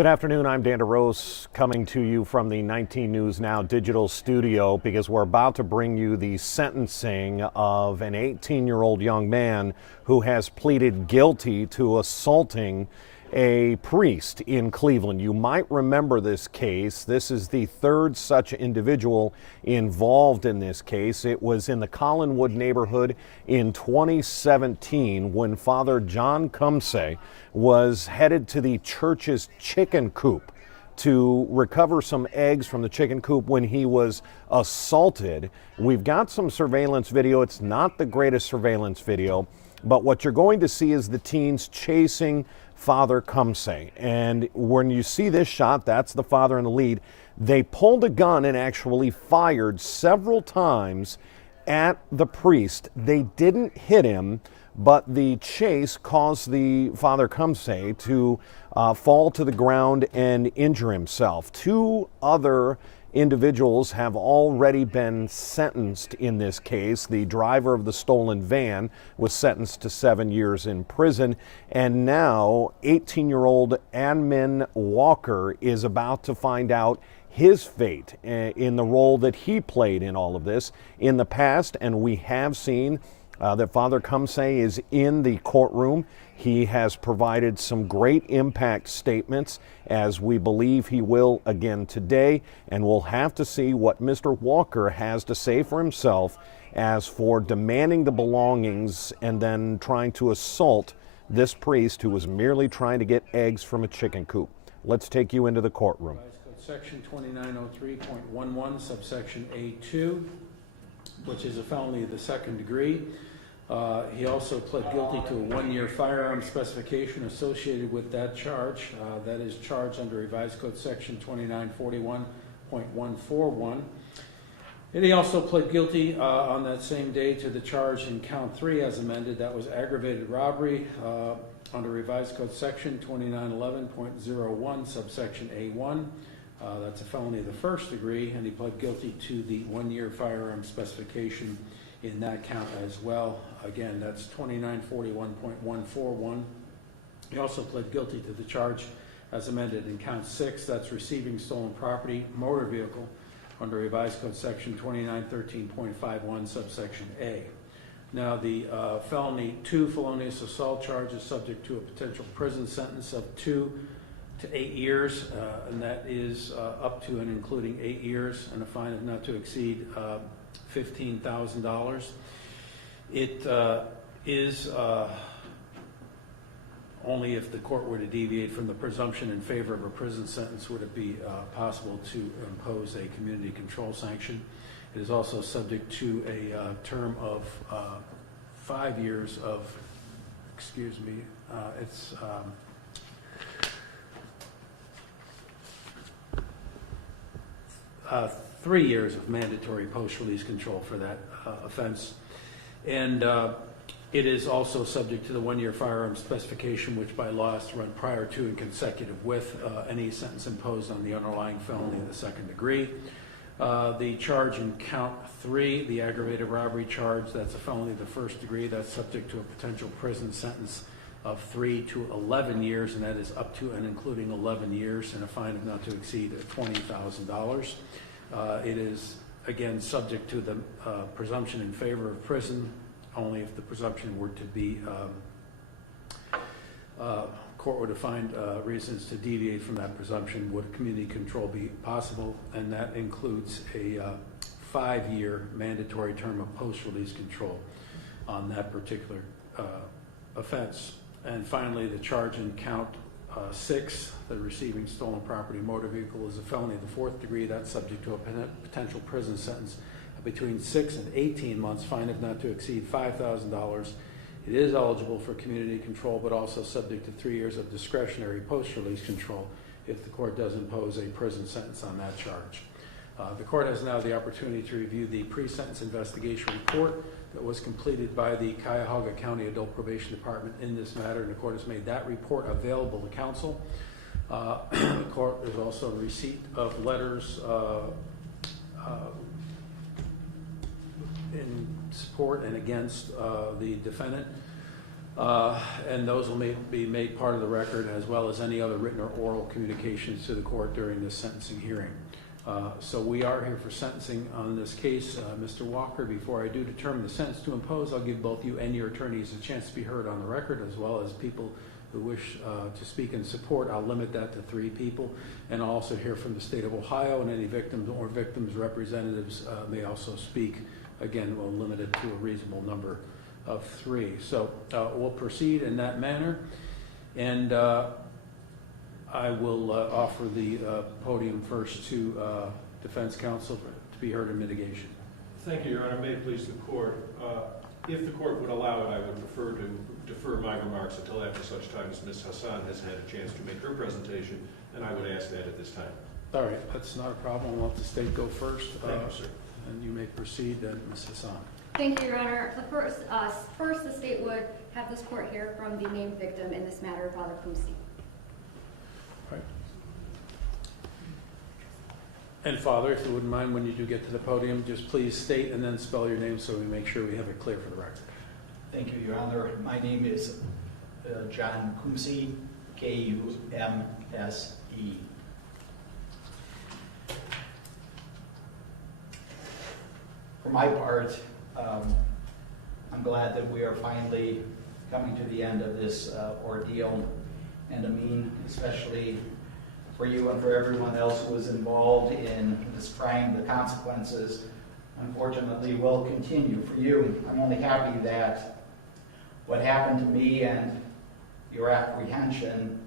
Good afternoon, I'm Dan DeRose coming to you from the 19 News Now digital studio because we're about to bring you the sentencing of an 18-year-old young man who has pleaded guilty to assaulting a priest in Cleveland. You might remember this case. This is the third such individual involved in this case. It was in the Collinwood neighborhood in 2017 when Father John Cumsey was headed to the church's chicken coop to recover some eggs from the chicken coop when he was assaulted. We've got some surveillance video. It's not the greatest surveillance video, but what you're going to see is the teens chasing Father Cumsey. And when you see this shot, that's the father in the lead. They pulled a gun and actually fired several times at the priest. They didn't hit him, but the chase caused the Father Cumsey to fall to the ground and injure himself. Two other individuals have already been sentenced in this case. The driver of the stolen van was sentenced to 7 years in prison, and now 18-year-old Anmin Walker is about to find out his fate in the role that he played in all of this in the past. And we have seen that Father Cumsey is in the courtroom. He has provided some great impact statements, as we believe he will again today, and we'll have to see what Mr. Walker has to say for himself as for demanding the belongings and then trying to assault this priest who was merely trying to get eggs from a chicken coop. Let's take you into the courtroom. Section 2903.11, subsection A2, which is a felony of the second degree. He also pled guilty to a 1-year firearm specification associated with that charge. That is charged under Revised Code Section 2941.141. And he also pled guilty on that same day to the charge in count 3 as amended. That was aggravated robbery under Revised Code Section 2911.01, subsection A1. That's a felony of the first degree, and he pled guilty to the 1-year firearm specification in that count as well. Again, that's 2941.141. He also pled guilty to the charge as amended in count 6. That's receiving stolen property, motor vehicle, under Revised Code Section 2913.51, subsection A. Now, the two felonious assault charge is subject to a potential prison sentence of 2 to 8 years, and that is up to and including 8 years, and a fine of not to exceed $15,000. It is only if the court were to deviate from the presumption in favor of a prison sentence would it be possible to impose a community control sanction. It is also subject to a term of 5 years of, 3 years of mandatory post-release control for that offense. And it is also subject to the 1-year firearm specification, which by law is to run prior to and consecutive with any sentence imposed on the underlying felony of the second degree. The charge in count 3, the aggravated robbery charge, that's a felony of the first degree. That's subject to a potential prison sentence of 3 to 11 years, and that is up to and including 11 years, and a fine of not to exceed $20,000. It is, again, subject to the presumption in favor of prison, only if the presumption were to be, court were to find reasons to deviate from that presumption, would community control be possible, and that includes a 5-year mandatory term of post-release control on that particular offense. And finally, the charge in count 6, the receiving stolen property motor vehicle, is a felony of the 4th degree. That's subject to a potential prison sentence of between 6 and 18 months, fine of not to exceed $5,000. It is eligible for community control, but also subject to 3 years of discretionary post-release control if the court does impose a prison sentence on that charge. The court has now the opportunity to review the pre-sentence investigation report that was completed by the Cuyahoga County Adult Probation Department in this matter, and the court has made that report available to counsel. The court is also in receipt of letters in support and against the defendant. And those will be made part of the record, as well as any other written or oral communications to the court during this sentencing hearing. So we are here for sentencing on this case. Mr. Walker, before I do determine the sentence to impose, I'll give both you and your attorneys a chance to be heard on the record, as well as people who wish to speak in support. I'll limit that to 3 people, and I'll also hear from the state of Ohio, and any victims or victims' representatives may also speak. Again, we'll limit it to a reasonable number of 3. So we'll proceed in that manner, and I will offer the podium first to defense counsel to be heard in mitigation. Thank you, Your Honor. May it please the court. If the court would allow it, I would prefer to defer my remarks until after such time as Ms. Hassan has had a chance to make her presentation, and I would ask that at this time. All right, that's not a problem. We'll let the state go first. Thank you, sir. And you may proceed, Ms. Hassan. Thank you, Your Honor. First, the state would have this court hear from the named victim in this matter, Father Kumsi. Right. And Father, if you wouldn't mind, when you do get to the podium, just please state and then spell your name so we make sure we have it clear for the record. Thank you, Your Honor. My name is John Kumsi, K-U-M-S-E. For my part, I'm glad that we are finally coming to the end of this ordeal. And Amin, especially for you and for everyone else who was involved in this crime, the consequences, unfortunately, will continue for you. I'm only happy that what happened to me and your apprehension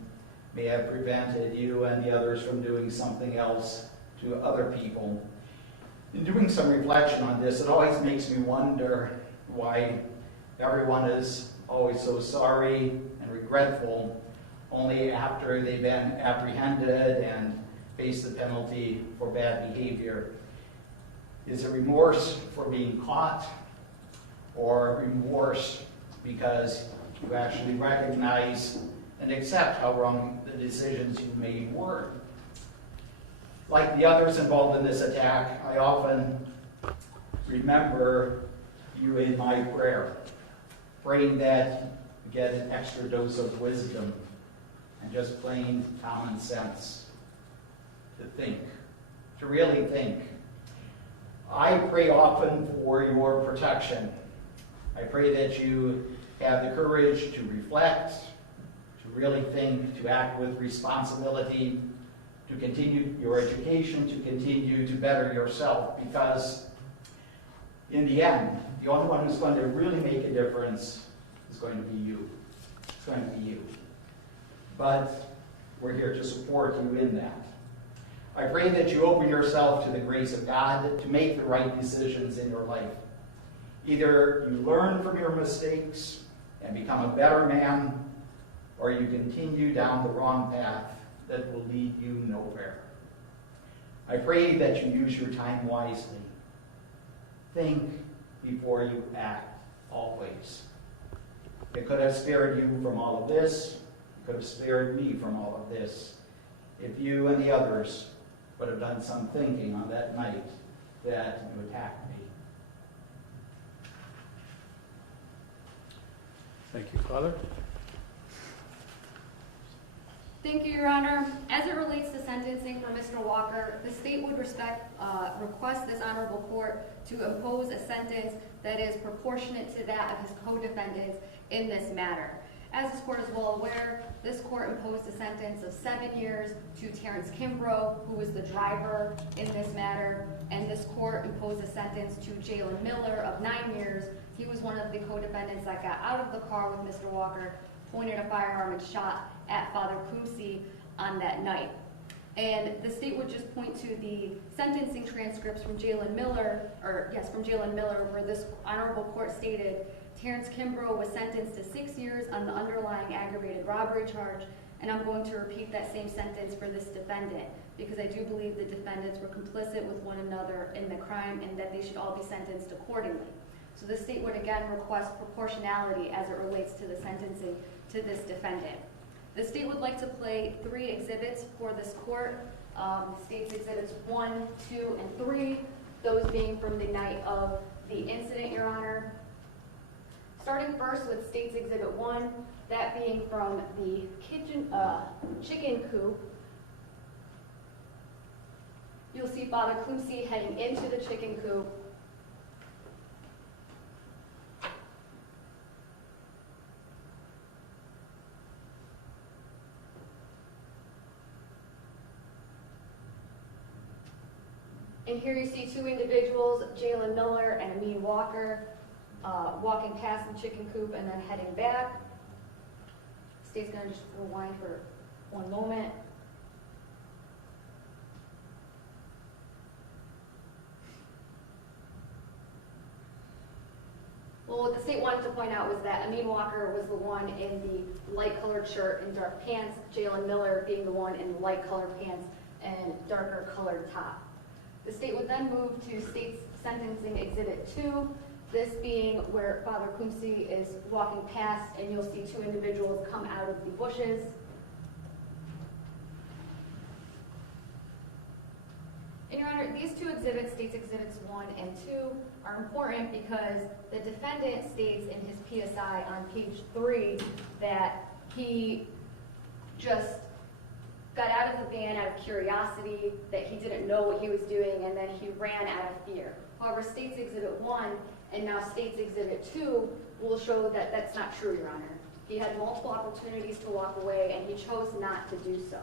may have prevented you and the others from doing something else to other people. In doing some reflection on this, it always makes me wonder why everyone is always so sorry and regretful only after they've been apprehended and face the penalty for bad behavior. Is it remorse for being caught, or remorse because you actually recognize and accept how wrong the decisions you made were? Like the others involved in this attack, I often remember you in my prayer, praying that you get an extra dose of wisdom and just plain common sense to think, to really think. I pray often for your protection. I pray that you have the courage to reflect, to really think, to act with responsibility, to continue your education, to continue to better yourself, because in the end, the only one who's going to really make a difference is going to be you. It's going to be you. But we're here to support you in that. I pray that you open yourself to the grace of God to make the right decisions in your life. Either you learn from your mistakes and become a better man, or you continue down the wrong path that will lead you nowhere. I pray that you use your time wisely. Think before you act, always. It could have spared you from all of this. It could have spared me from all of this if you and the others would have done some thinking on that night that you attacked me. Thank you, Father. Thank you, Your Honor. As it relates to sentencing for Mr. Walker, the state would request this honorable court to impose a sentence that is proportionate to that of his co-defendants in this matter. As this court is well aware, this court imposed a sentence of 7 years to Terrence Kimbrough, who was the driver in this matter, and this court imposed a sentence to Jalen Miller of 9 years. He was one of the co-defendants that got out of the car with Mr. Walker, pointed a firearm and shot at Father Kumsi on that night. And the state would just point to the sentencing transcripts from Jalen Miller, where this honorable court stated Terrence Kimbrough was sentenced to 6 years on the underlying aggravated robbery charge, and I'm going to repeat that same sentence for this defendant, because I do believe the defendants were complicit with one another in the crime and that they should all be sentenced accordingly. So the state would again request proportionality as it relates to the sentencing to this defendant. The state would like to play 3 exhibits for this court. The state's exhibits 1, 2, and 3, those being from the night of the incident, Your Honor. Starting first with State's Exhibit 1, that being from the chicken coop. You'll see Father Klumpsy heading into the chicken coop. And here you see two individuals, Jalen Miller and Amin Walker, walking past the chicken coop and then heading back. State's going to just rewind for one moment. Well, what the state wanted to point out was that Amin Walker was the one in the light-colored shirt and dark pants, Jalen Miller being the one in light-colored pants and darker colored top. The state would then move to State's Sentencing Exhibit 2, this being where Father Klumpsy is walking past, and you'll see two individuals come out of the bushes. And Your Honor, these two exhibits, State's Exhibits 1 and 2, are important because the defendant states in his PSI on page 3 that he just got out of the van out of curiosity, that he didn't know what he was doing, and then he ran out of fear. However, State's Exhibit 1 and now State's Exhibit 2 will show that that's not true, Your Honor. He had multiple opportunities to walk away, and he chose not to do so.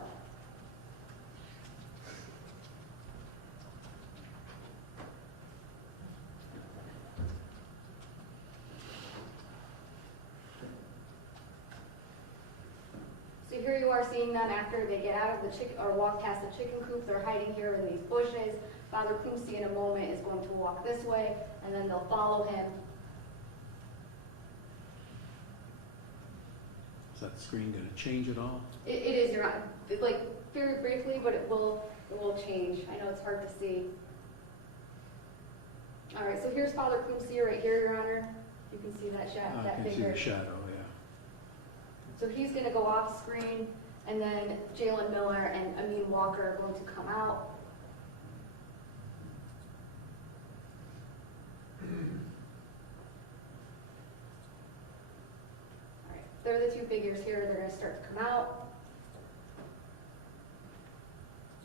So here you are seeing them after they get out of the chicken or walk past the chicken coop. They're hiding here in these bushes. Father Klumpsy in a moment is going to walk this way, and then they'll follow him. Is that screen going to change at all? It is, Your Honor. Like very briefly, but it will change. I know it's hard to see. All right, so here's Father Klumpsy right here, Your Honor. You can see that shadow, I that can see figure. the shadow, yeah. So he's going to go off screen, and then Jalen Miller and Amin Walker are going to come out. All right, they're the two figures here. They're going to start to come out.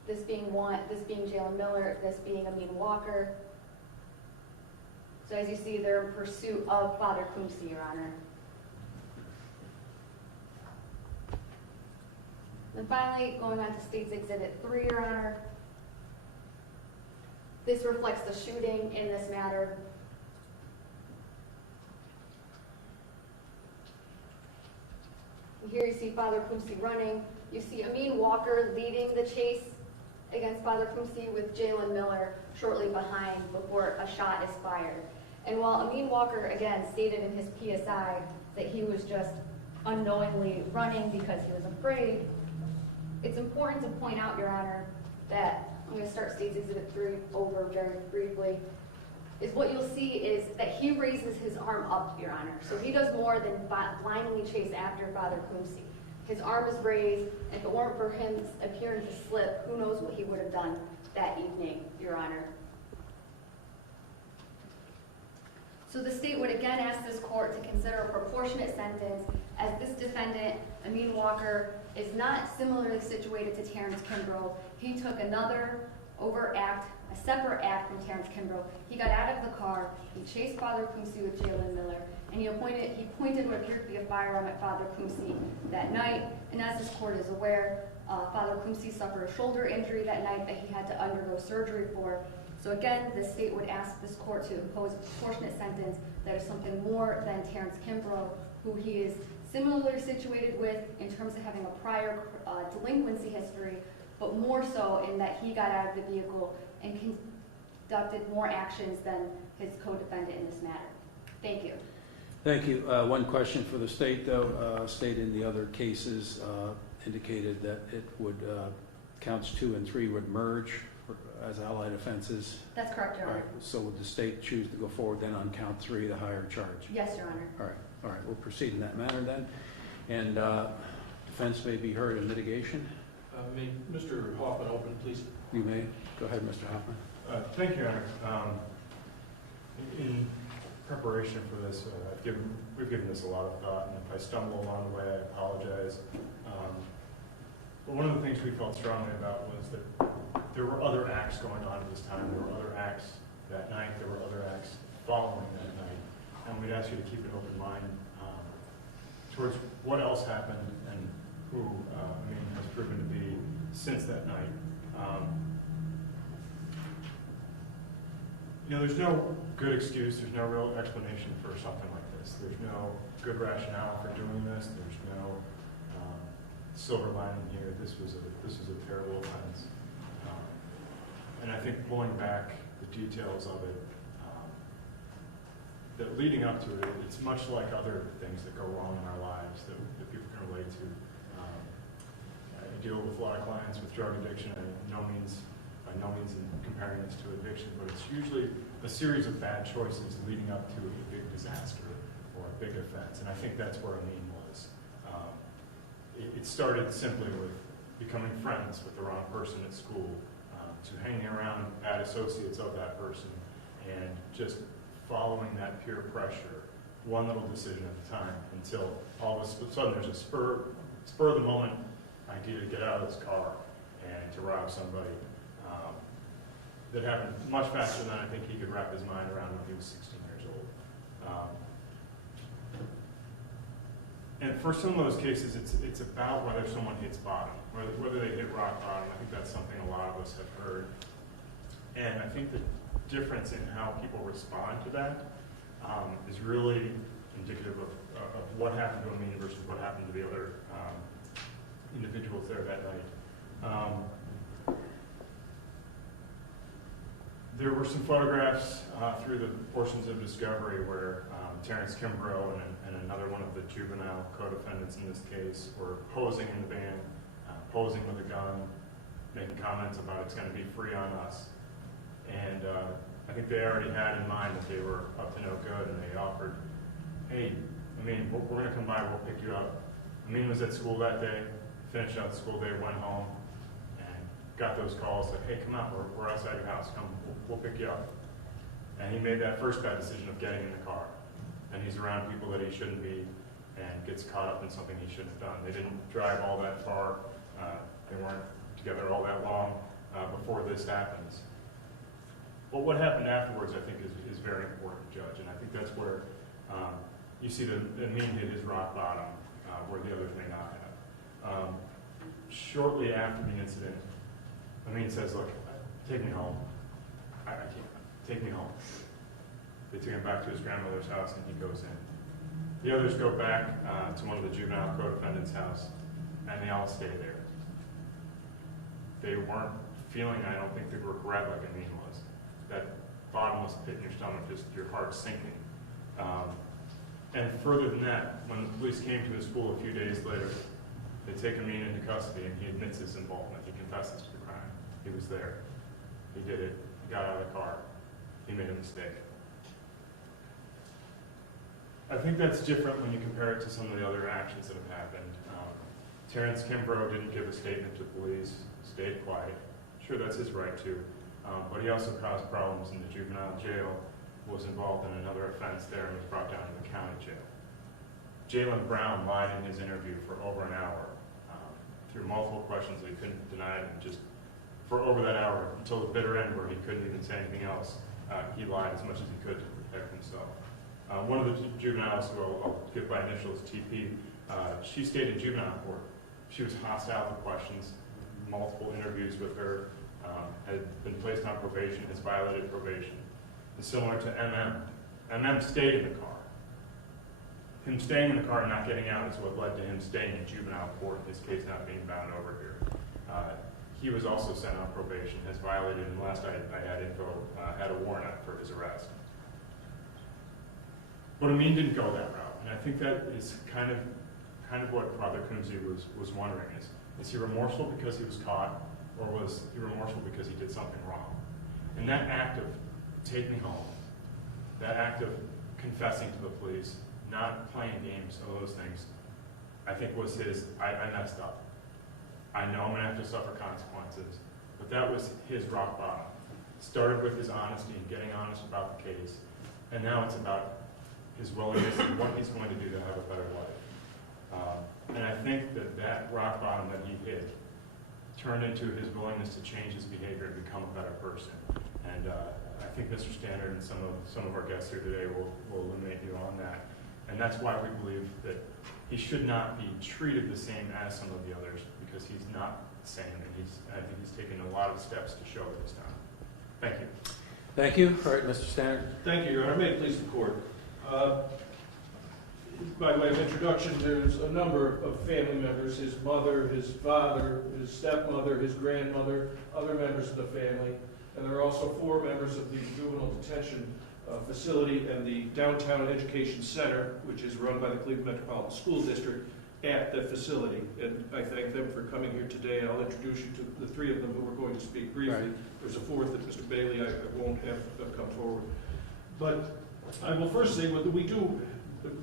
This being Jalen Miller, this being Amin Walker. So as you see, they're in pursuit of Father Klumpsy, Your Honor. And finally, going on to State's Exhibit 3, Your Honor. This reflects the shooting in this matter. And here you see Father Klumpsy running. You see Amin Walker leading the chase against Father Klumpsy with Jalen Miller shortly behind before a shot is fired. And while Amin Walker, again, stated in his PSI that he was just unknowingly running because he was afraid, it's important to point out, Your Honor, that I'm going to start State's Exhibit 3 over very briefly, is what you'll see is that he raises his arm up, Your Honor. So he does more than blindly chase after Father Klumpsy. His arm is raised, and if it weren't for him appearing to slip, who knows what he would have done that evening, Your Honor. So the state would again ask this court to consider a proportionate sentence, as this defendant, Amin Walker, is not similarly situated to Terrence Kimbrough. He took another overt act, a separate act from Terrence Kimbrough. He got out of the car, he chased Father Klumpsy with Jalen Miller, and he pointed what appeared to be a firearm at Father Klumpsy that night. And as this court is aware, Father Klumpsy suffered a shoulder injury that night that he had to undergo surgery for. So again, the state would ask this court to impose a proportionate sentence that is something more than Terrence Kimbrough, who he is similarly situated with in terms of having a prior delinquency history, but more so in that he got out of the vehicle and conducted more actions than his co-defendant in this matter. Thank you. Thank you. One question for the state, though. State in the other cases indicated that it would, counts 2 and 3 would merge as allied offenses. That's correct, Your All Honor. right. So would the state choose to go forward then on count 3, the higher charge? Yes, Your Honor. All right. All right. We'll proceed in that manner then. And defense may be heard in mitigation. May Mr. Hoffman open, please? You may. Go ahead, Mr. Hoffman. Thank you, Your Honor. In preparation for this, we've given this a lot of thought, and if I stumble along the way, I apologize. But one of the things we felt strongly about was that there were other acts going on at this time. There were other acts that night. There were other acts following that night. And we'd ask you to keep an open mind towards what else happened and who Amin has proven to be since that night. There's no good excuse. There's no real explanation for something like this. There's no good rationale for doing this. There's no silver lining here. This was a terrible offense, and I think pulling back the details of it, that leading up to it, it's much like other things that go wrong in our lives that people can relate to. I deal with a lot of clients with drug addiction, and by no means in comparing this to addiction, but it's usually a series of bad choices leading up to a big disaster or a big offense, and I think that's where Amin was. It started simply with becoming friends with the wrong person at school, to hanging around bad associates of that person, and just following that peer pressure, one little decision at a time, until all of a sudden there's a spur of the moment idea to get out of this car and to rob somebody. That happened much faster than I think he could wrap his mind around when he was 16 years old. And for some of those cases, it's about whether someone hits bottom, whether they hit rock bottom. I think that's something a lot of us have heard. And I think the difference in how people respond to that is really indicative of what happened to Amin versus what happened to the other individuals there that night. There were some photographs through the portions of discovery where Terrence Kimbrough and another one of the juvenile co-defendants in this case were posing in the van, posing with a gun, making comments about it's going to be free on us. And I think they already had in mind that they were up to no good, and they offered, hey, Amin, we're going to come by, we'll pick you up. Amin was at school that day, finished out the school day, went home, and got those calls, said, hey, come out, we're outside your house, come, we'll pick you up. And he made that first bad decision of getting in the car. And he's around people that he shouldn't be, and gets caught up in something he shouldn't have done. They didn't drive all that far, they weren't together all that long before this happens. But what happened afterwards, I think, is very important to judge, and I think that's where you see that Amin hit his rock bottom, where the others may not have. Shortly after the incident, Amin says, look, take me home. I can't. Take me home. They take him back to his grandmother's house, and he goes in. The others go back to one of the juvenile co-defendants' house, and they all stay there. They weren't feeling, I don't think, the regret like Amin was. That bottomless pit in your stomach, just your heart sinking. And further than that, when the police came to his school a few days later, they take Amin into custody, and he admits his involvement. He confesses to the crime. He was there. He did it. He got out of the car. He made a mistake. I think that's different when you compare it to some of the other actions that have happened. Terrence Kimbrough didn't give a statement to police, stayed quiet. Sure, that's his right to. But he also caused problems in the juvenile jail, was involved in another offense there, and was brought down to the county jail. Jaylen Brown lied in his interview for over an hour, through multiple questions that he couldn't deny, and just for over that hour, until the bitter end where he couldn't even say anything else. He lied as much as he could to protect himself. One of the juveniles, who I'll give by initials, TP, she stayed in juvenile court. She was hostile to questions, multiple interviews with her, had been placed on probation, has violated probation. And similar to MM stayed in the car. Him staying in the car and not getting out is what led to him staying in juvenile court, his case not being bound over here. He was also sent on probation, has violated, and last I had info, had a warrant out for his arrest. But Amin didn't go that route, and I think that is kind of what Father Kunze was wondering, is he remorseful because he was caught, or was he remorseful because he did something wrong? And that act of take me home, that act of confessing to the police, not playing games, some of those things, I think was his, I messed up. I know I'm going to have to suffer consequences, but that was his rock bottom. Started with his honesty and getting honest about the case, And now it's about his willingness and what he's going to do to have a better life. And I think that rock bottom that he hit turned into his willingness to change his behavior and become a better person. And I think Mr. Standard and some of our guests here today will illuminate you on that. And that's why we believe that he should not be treated the same as some of the others, because he's not the same, and I think he's taken a lot of steps to show it this time. Thank you. Thank you. All right, Mr. Standard. Thank you, Your Honor. May it please the court. By way of introduction, there's a number of family members, his mother, his father, his stepmother, his grandmother, other members of the family, and there are also 4 members of the juvenile detention facility and the Downtown Education Center, which is run by the Cleveland Metropolitan School District, at the facility. And I thank them for coming here today. I'll introduce you to the 3 of them who are going to speak briefly. Right. There's a 4th that Mr. Bailey I won't have come forward. But I will first say what we do.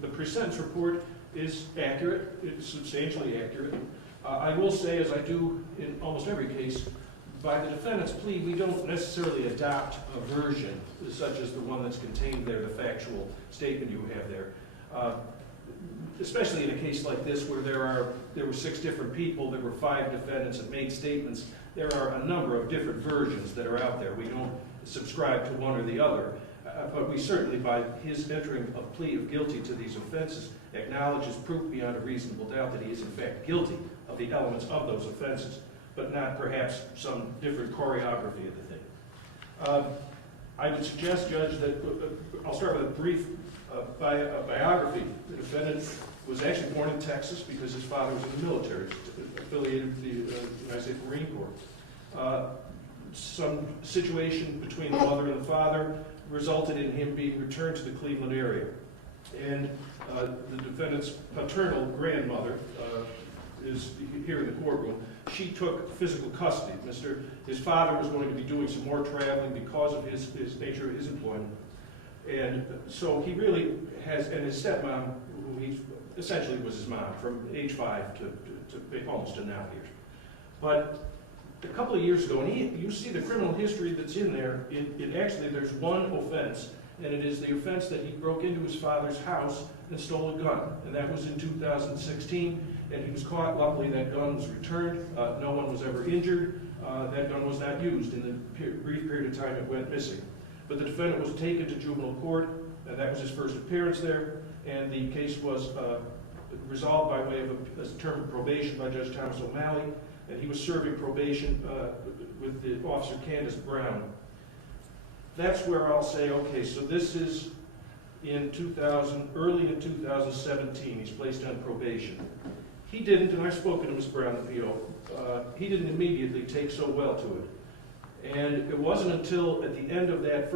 The pre-sentence report is accurate. It's substantially accurate. I will say, as I do in almost every case, by the defendant's plea, we don't necessarily adopt a version such as the one that's contained there, the factual statement you have there. Especially in a case like this where there were 6 different people, there were 5 defendants that made statements. There are a number of different versions that are out there. We don't subscribe to one or the other. But we certainly, by his entering a plea of guilty to these offenses, acknowledges proof beyond a reasonable doubt that he is in fact guilty of the elements of those offenses, but not perhaps some different choreography of the thing. I would suggest, Judge, that I'll start with a brief biography. The defendant was actually born in Texas because his father was in the military, affiliated with the United States Marine Corps. Some situation between the mother and the father resulted in him being returned to the Cleveland area. And the defendant's paternal grandmother is here in the courtroom. She took physical custody. His father was going to be doing some more traveling because of his nature of his employment. And so he really has, and his stepmom, who he essentially was his mom from age 5 to almost to now years. But a couple of years ago, and you see the criminal history that's in there, actually there's one offense, and it is the offense that he broke into his father's house and stole a gun. And that was in 2016, and he was caught. Luckily, that gun was returned. No one was ever injured. That gun was not used in the brief period of time it went missing. But the defendant was taken to juvenile court, and that was his first appearance there, and the case was resolved by way of a term of probation by Judge Thomas O'Malley, and he was serving probation with the officer Candace Brown. That's where I'll say, okay, so this is early in 2017, he's placed on probation. He didn't, and I've spoken to Ms. Brown, the PO, he didn't immediately take so well to it. And it wasn't until at the end of that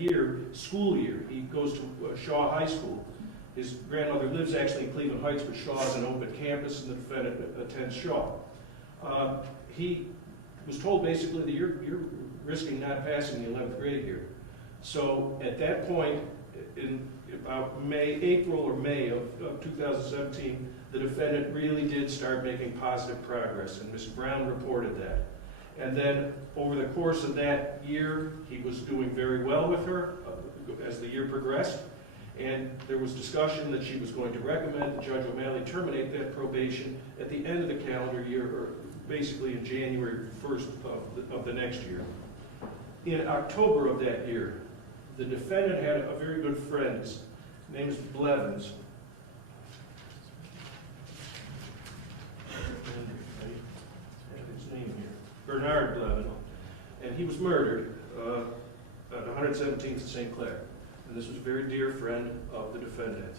year, school year, he goes to Shaw High School. His grandmother lives actually in Cleveland Heights, but Shaw is an open campus, and the defendant attends Shaw. He was told basically that you're risking not passing the 11th grade here. So at that point, in about April or May of 2017, the defendant really did start making positive progress, and Ms. Brown reported that. And then over the course of that year, he was doing very well with her as the year progressed. And there was discussion that she was going to recommend that Judge O'Malley terminate that probation at the end of the calendar year, or basically in January 1st of the next year. In October of that year, the defendant had a very good friend. His name is Blevins. His name here, Bernard Blevins, and he was murdered at 117th and St. Clair. And this was a very dear friend of the defendant.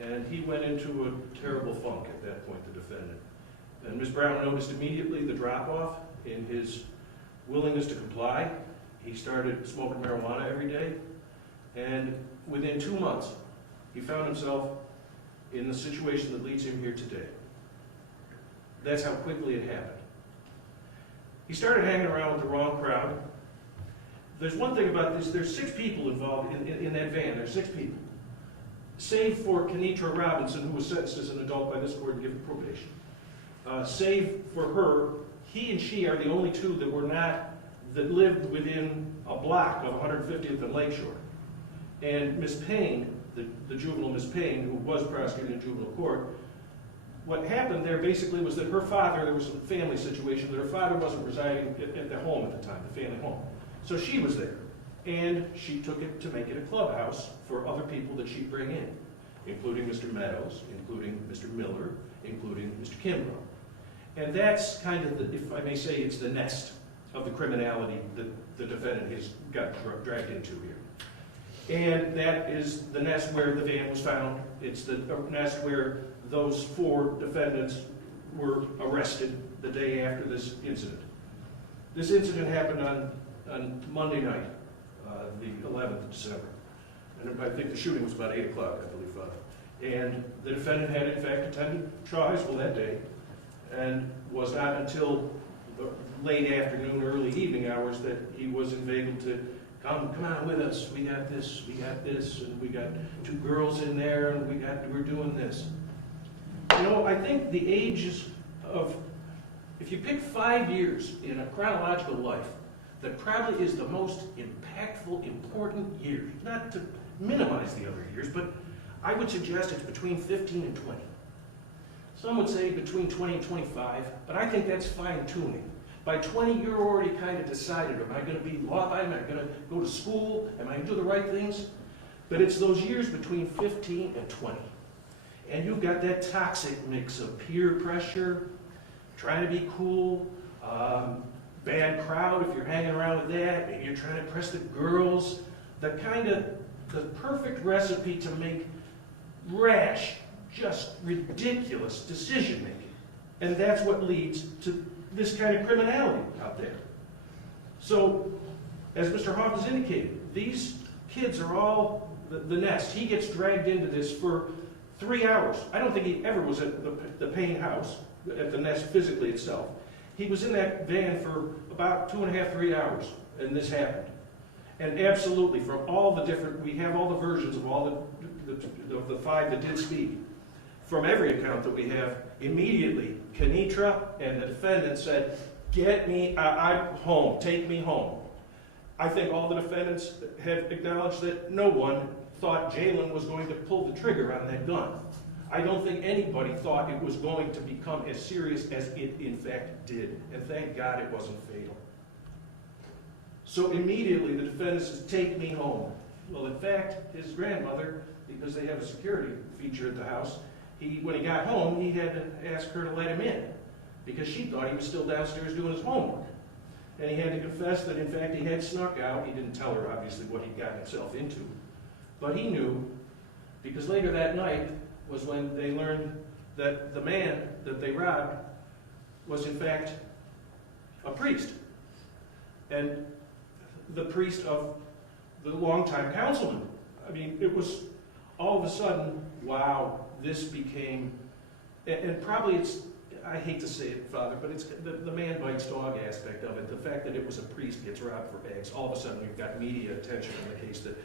And he went into a terrible funk at that point, the defendant. And Ms. Brown noticed immediately the drop-off in his willingness to comply. He started smoking marijuana every day. And within 2 months, he found himself in the situation that leads him here today. That's how quickly it happened. He started hanging around with the wrong crowd. There's one thing about this, there's 6 people involved in that van, there's 6 people. Save for Kenitra Robinson, who was sentenced as an adult by this court and given probation. Save for her, he and she are the only 2 that lived within a block of 150th and Lakeshore. And Miss Payne, the juvenile Miss Payne, who was prosecuted in juvenile court, what happened there basically was that her father, there was a family situation, that her father wasn't residing at the home at the time, the family home. So she was there, and she took it to make it a clubhouse for other people that she'd bring in, including Mr. Meadows, including Mr. Miller, including Mr. Kimbrough. And that's kind of, if I may say, it's the nest of the criminality that the defendant has got dragged into here. And that is the nest where the van was found. It's the nest where those 4 defendants were arrested the day after this incident. This incident happened on Monday night, the 11th of December. And I think the shooting was about 8 o'clock, I believe, Father. And the defendant had, in fact, attended Shaw High School that day, and was not until the late afternoon, early evening hours that he was inveigled to come on with us. We got this, and we got 2 girls in there, and we're doing this. You know, I think the ages of, if you pick 5 years in a chronological life, that probably is the most impactful, important year. Not to minimize the other years, but I would suggest it's between 15 and 20. Some would say between 20 and 25, but I think that's fine-tuning. By 20, you're already kind of decided, am I going to be law-abiding? Am I going to go to school? Am I going to do the right things? But it's those years between 15 and 20. And you've got that toxic mix of peer pressure, trying to be cool, bad crowd if you're hanging around with that, maybe you're trying to impress the girls, the perfect recipe to make rash, just ridiculous decision-making. And that's what leads to this kind of criminality out there. So, as Mr. Hoff has indicated, these kids are all the nest. He gets dragged into this for 3 hours. I don't think he ever was at the Payne house, at the nest physically itself. He was in that van for about 2.5, 3 hours, and this happened. And absolutely, from all the different, we have all the versions of all the 5 that did speak. From every account that we have, immediately, Kenitra and the defendant said, get me, I'm home, take me home. I think all the defendants have acknowledged that no one thought Jalen was going to pull the trigger on that gun. I don't think anybody thought it was going to become as serious as it in fact did. And thank God it wasn't fatal. So immediately the defendant says, take me home. Well, in fact, his grandmother, because they have a security feature at the house, when he got home, he had to ask her to let him in because she thought he was still downstairs doing his homework. And he had to confess that, in fact, he had snuck out. He didn't tell her, obviously, what he'd gotten himself into. But he knew, because later that night was when they learned that the man that they robbed was, in fact, a priest. And the priest of the longtime councilman. I mean, it was all of a sudden, wow, this became, and probably it's, I hate to say it, Father, but it's the man bites dog aspect of it. The fact that it was a priest gets robbed for bags. All of a sudden, we've got media attention on the case that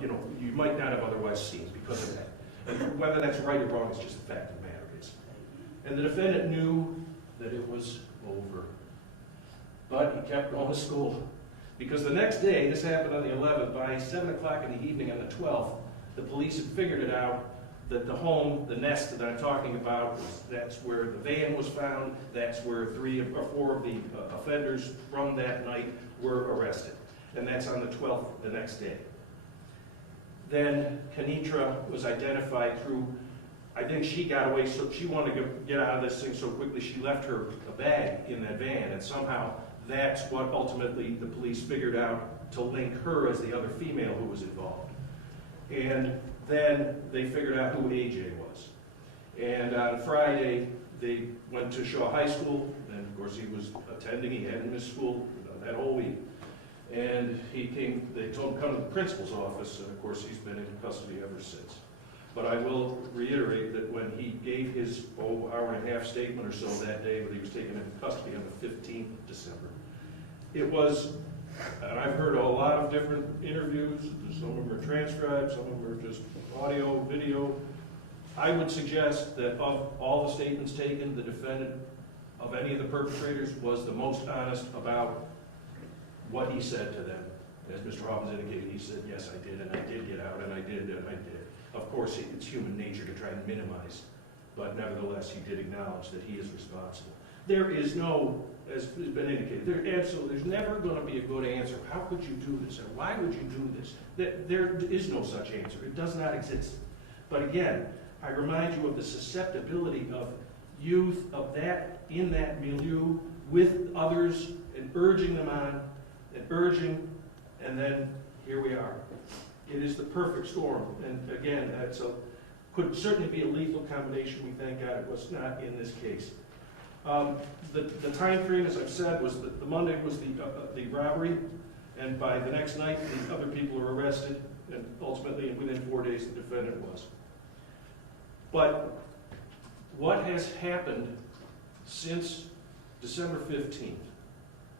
you might not have otherwise seen because of that. And whether that's right or wrong is just a fact of the matter is. And the defendant knew that it was over, but he kept going to school because the next day, this happened on the 11th, by 7 o'clock in the evening on the 12th, the police had figured it out. That the home, the nest that I'm talking about, that's where the van was found, that's where 3 or 4 of the offenders from that night were arrested. And that's on the 12th, the next day. Then Kenitra was identified through, I think she got away, so she wanted to get out of this thing so quickly she left her a bag in that van, and somehow that's what ultimately the police figured out to link her as the other female who was involved. And then they figured out who AJ was. And on Friday, they went to Shaw High School, and of course he was attending, he hadn't missed school that whole week. And they told him to come to the principal's office, and of course he's been in custody ever since. But I will reiterate that when he gave his hour-and-a-half statement or so that day, when he was taken into custody on the 15th of December, it was, and I've heard a lot of different interviews, some of them are transcribed, some of them are just audio, video. I would suggest that of all the statements taken, the defendant of any of the perpetrators was the most honest about what he said to them. And as Mr. Hoffman's indicated, he said, yes, I did, and I did get out, and I did, and I did. Of course, it's human nature to try and minimize, but nevertheless, he did acknowledge that he is responsible. There is no, as has been indicated, there's never going to be a good answer. How could you do this, or why would you do this? There is no such answer. It does not exist. But again, I remind you of the susceptibility of youth of that in that milieu with others and urging them on and urging, and then here we are. It is the perfect storm. And again, could certainly be a lethal combination. We thank God it was not in this case. The time frame, as I've said, was the Monday was the robbery, and by the next night, the other people are arrested, and ultimately, within 4 days, the defendant was. But what has happened since December 15th,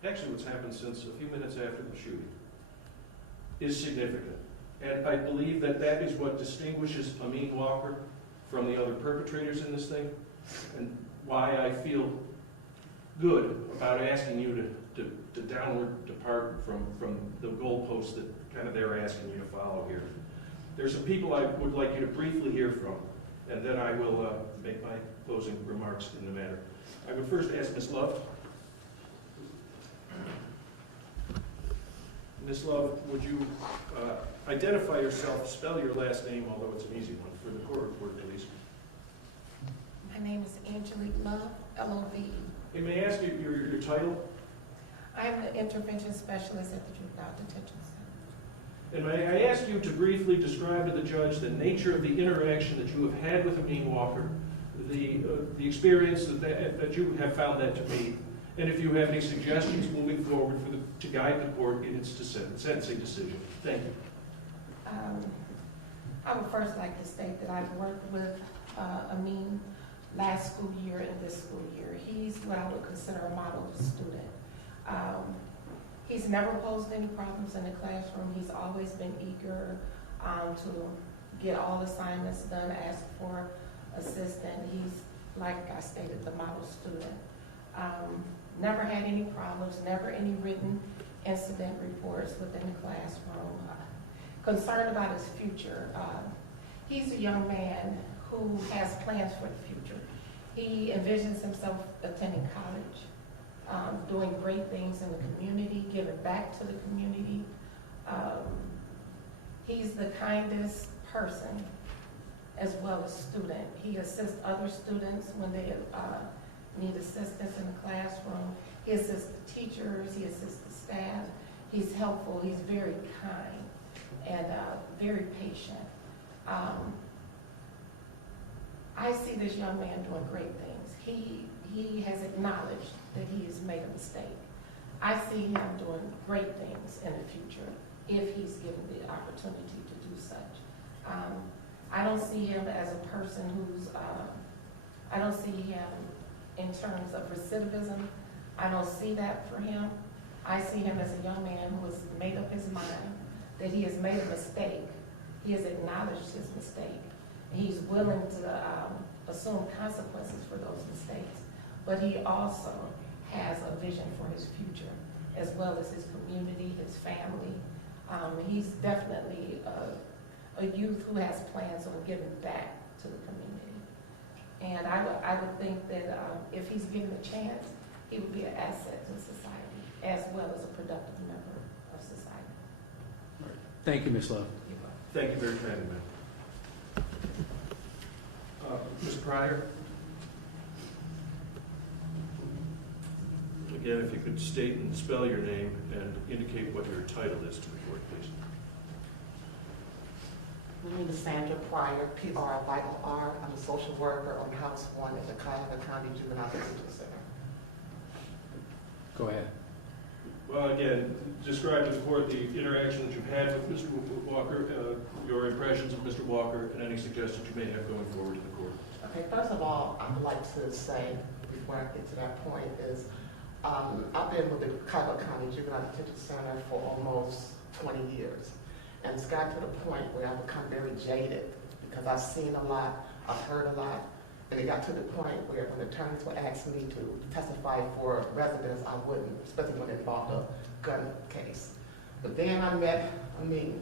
actually what's happened since a few minutes after the shooting, is significant. And I believe that that is what distinguishes Amin Walker from the other perpetrators in this thing, and why I feel good about asking you to downward depart from the goalposts that kind of they're asking you to follow here. There's some people I would like you to briefly hear from, and then I will make my closing remarks in the matter. I would first ask Ms. Love. Ms. Love, would you identify yourself, spell your last name, although it's an easy one, for the court report, please. My name is Angelique Love, L-O-V-E. Hey, may I ask you your title? I am an intervention specialist at the Juvenile Detention Center. And may I ask you to briefly describe to the judge the nature of the interaction that you have had with Amin Walker, the experience that you have found that to be, and if you have any suggestions moving forward to guide the court in its sentencing decision. Thank you. I would first like to state that I've worked with Amin last school year and this school year. He's what I would consider a model student. He's never posed any problems in the classroom. He's always been eager to get all assignments done, ask for assistance. He's, like I stated, the model student. Never had any problems, never any written incident reports within the classroom. Concerned about his future. He's a young man who has plans for the future. He envisions himself attending college, doing great things in the community, giving back to the community. He's the kindest person as well as student. He assists other students when they need assistance in the classroom. He assists the teachers, he assists the staff. He's helpful, he's very kind and very patient. I see this young man doing great things. He has acknowledged that he has made a mistake. I see him doing great things in the future if he's given the opportunity to do such. I don't see him as a person who's, I don't see him in terms of recidivism. I don't see that for him. I see him as a young man who has made up his mind that he has made a mistake. He has acknowledged his mistake. He's willing to assume consequences for those mistakes. But he also has a vision for his future, as well as his community, his family. He's definitely a youth who has plans on giving back to the community. And I would think that if he's given a chance, he would be an asset to society, as well as a productive member of society. Thank you, Ms. Love. Thank you very kindly, ma'am. Ms. Pryor? Again, if you could state and spell your name and indicate what your title is to the court, please. My name is Sandra Pryor, P-R-Y-O-R. I'm a social worker on House 1 at the Cuyahoga County Juvenile Detention Center. Go ahead. Well, again, describe to the court the interaction that you've had with Mr. Walker, your impressions of Mr. Walker, and any suggestions you may have going forward to the court. Okay, first of all, I would like to say, before I get to that point, is I've been with the Cuyahoga County Juvenile Detention Center for almost 20 years. And it's got to the point where I've become very jaded because I've seen a lot, I've heard a lot, and it got to the point where when attorneys would ask me to testify for residents, I wouldn't, especially when it involved a gun case. But then I met Amin,